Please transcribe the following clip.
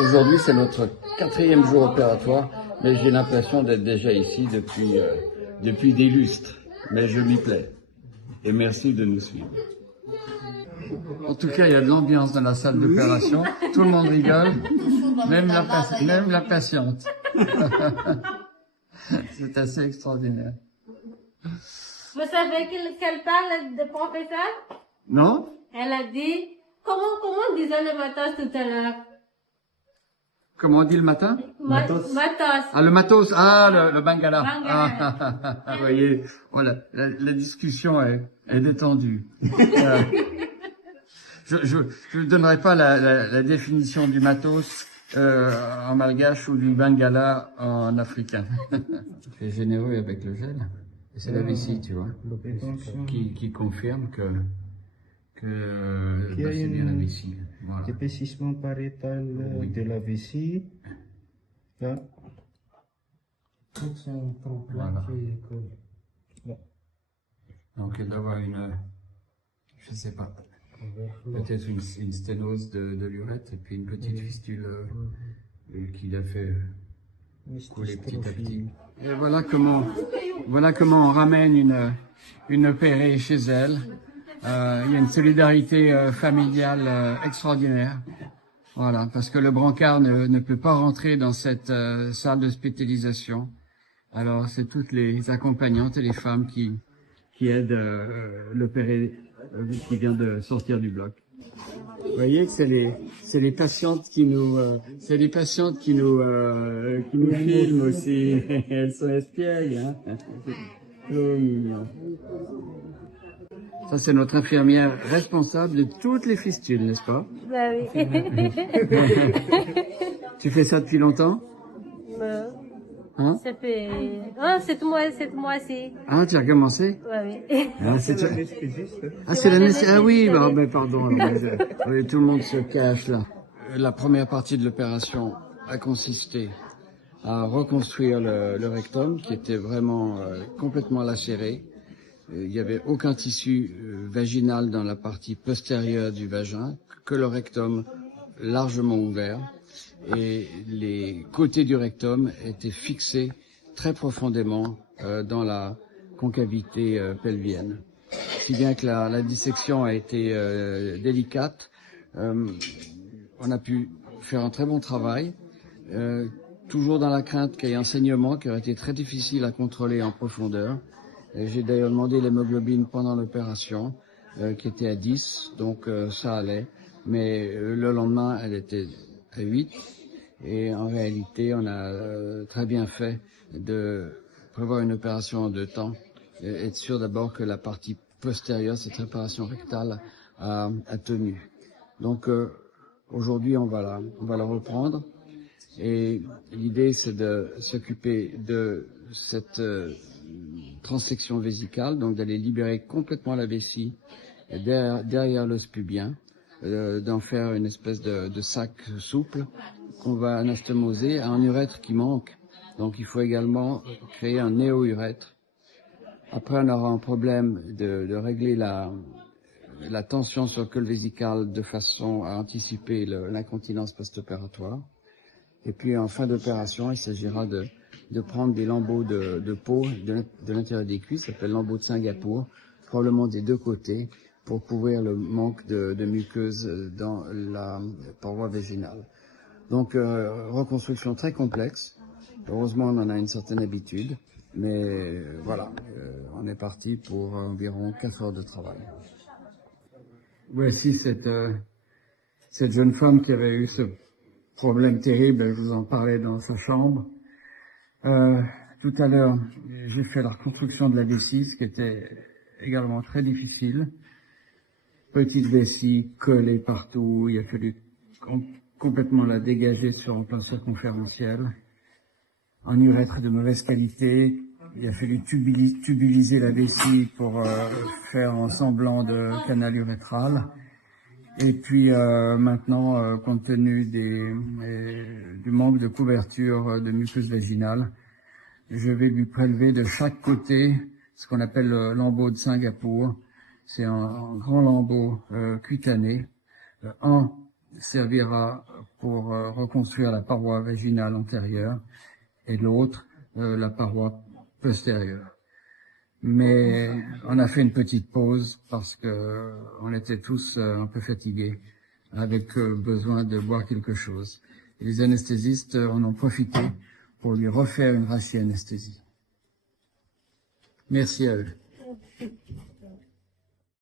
Aujourd'hui, c'est notre 4e jour opératoire, mais j'ai l'impression d'être déjà ici depuis des lustres. Mais je m'y plais. Et merci de nous suivre. En tout cas, il y a de l'ambiance dans la salle d'opération. Tout le monde rigole, même la patiente. C'est assez extraordinaire. Vous savez qu'elle parle de professeur? Non? Elle a dit, comment disait le matos tout à l'heure? Comment on dit le matin? Matos. Ah, le matos. Ah, le bangala. Bangala. Ah, vous voyez, voilà, la discussion est détendue. Je ne donnerai pas la définition du matos en malgache ou du bangala en africain. Tu es généreux avec le gel. Et c'est la vessie, tu vois, qui confirme que Qu'il y a c'est bien la vessie. Voilà. épaississement pariétal de la vessie. Là. C'est un tremplin Voilà. qui colle. Là. Donc il doit avoir je sais pas, peut-être une sténose de l'urètre et puis une petite fistule qu'il a fait couler petit à petit. Et voilà comment on ramène une opérée chez elle. Il y a une solidarité familiale extraordinaire. Voilà, parce que le brancard ne peut pas rentrer dans cette salle d'hospitalisation. Alors c'est toutes les accompagnantes et les femmes qui aident l'opéré qui vient de sortir du bloc. Vous voyez que c'est les patientes qui nous filment aussi. Elles sont espiègles, hein. Oh, mignon. Ça c'est notre infirmière responsable de toutes les fistules, n'est-ce pas? Bah oui. Tu fais ça depuis longtemps? Hein? Ça fait... Ah, cette mois-ci. Ah, tu as recommencé? Ouais, oui. Ah, c'est L'anesthésiste. l'anesthésiste. Ah oui, mais pardon. Oui, tout le monde se cache là. La première partie de l'opération a consisté à reconstruire le rectum qui était vraiment complètement lacéré. Il n'y avait aucun tissu vaginal dans la partie postérieure du vagin, que le rectum largement ouvert. Et les côtés du rectum étaient fixés très profondément dans la concavité pelvienne. Si bien que la dissection a été délicate, on a pu faire un très bon travail, toujours dans la crainte qu'il y ait un saignement qui aurait été très difficile à contrôler en profondeur. J'ai d'ailleurs demandé l'hémoglobine pendant l'opération, qui était à 10, donc ça allait, mais le lendemain elle était à 8. Et en réalité, on a très bien fait de prévoir une opération en 2 temps, et être sûr d'abord que la partie postérieure, cette réparation rectale, a tenu. Donc aujourd'hui, on va la reprendre, et l'idée c'est de s'occuper de cette transection vésicale, donc d'aller libérer complètement la vessie derrière l'os pubien, d'en faire une espèce de sac souple qu'on va anastomoser à un urètre qui manque. Donc il faut également créer un néo-urètre. Après on aura un problème de régler la tension sur le col vésical de façon à anticiper l'incontinence post-opératoire. Et puis en fin d'opération, il s'agira de prendre des lambeaux de peau de l'intérieur des cuisses, ça s'appelle lambeaux de Singapour, probablement des 2 côtés, pour couvrir le manque de muqueuse dans la paroi vaginale. Donc, reconstruction très complexe. Heureusement, on en a une certaine habitude. Mais voilà, on est parti pour environ 4 heures de travail. Voici cette jeune femme qui avait eu ce problème terrible, je vous en parlais dans sa chambre. Tout à l'heure, j'ai fait la reconstruction de la vessie, ce qui était également très difficile. Petite vessie collée partout, il a fallu complètement la dégager sur un plan circonférentiel. Un urètre de mauvaise qualité, il a fallu tubuliser la vessie pour faire un semblant de canal urétral. Et puis maintenant, compte tenu du manque de couverture de muqueuse vaginale, je vais lui prélever de chaque côté ce qu'on appelle le lambeau de Singapour. C'est un grand lambeau cutané, un servira pour reconstruire la paroi vaginale antérieure et l'autre, la paroi postérieure. Mais on a fait une petite pause parce que on était tous un peu fatigués, avec besoin de boire quelque chose. Et les anesthésistes en ont profité pour lui refaire une rachianesthésie. Merci à eux.